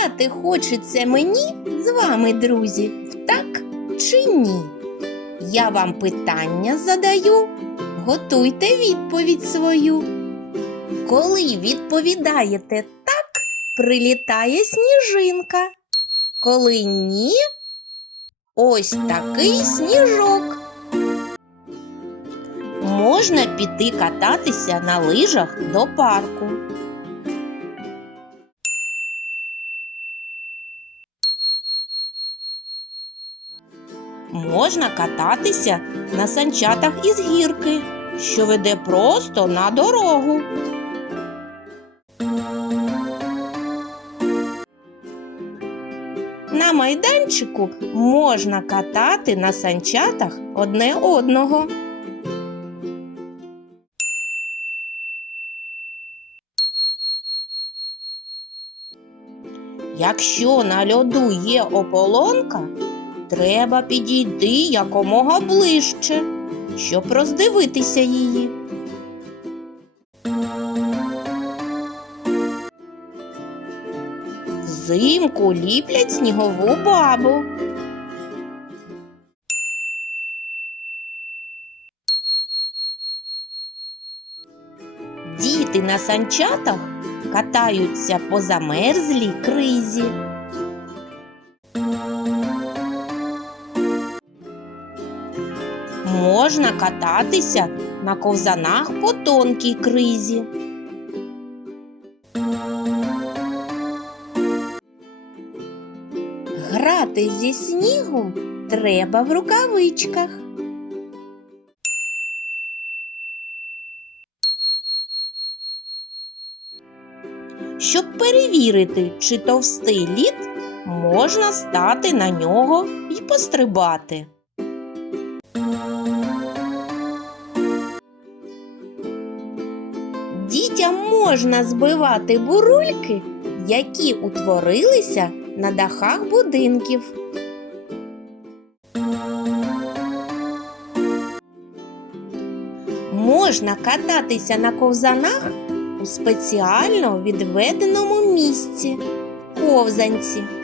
Пограти хочеться мені з вами, друзі, так чи ні? Я вам питання задаю, готуйте відповідь свою. Коли відповідаєте так, прилітає сніжинка. Коли ні, ось такий сніжок. Можна піти кататися на лижах до парку. Можна кататися на санчатах із гірки, що веде просто на дорогу. На майданчику можна катати на санчатах одне одного. Якщо на льоду є ополонка, треба підійти якомога ближче, щоб роздивитися її. Взимку ліплять снігову бабу. Діти на санчатах катаються по замерзлій кризі. Можна кататися на ковзанах по тонкій кризі. Грати зі снігом треба в рукавичках. Щоб перевірити, чи товстий лід, можна стати на нього і пострибати. Можна збивати бурульки, які утворилися на дахах будинків. Можна кататися на ковзанах у спеціально відведеному місці ковзанці.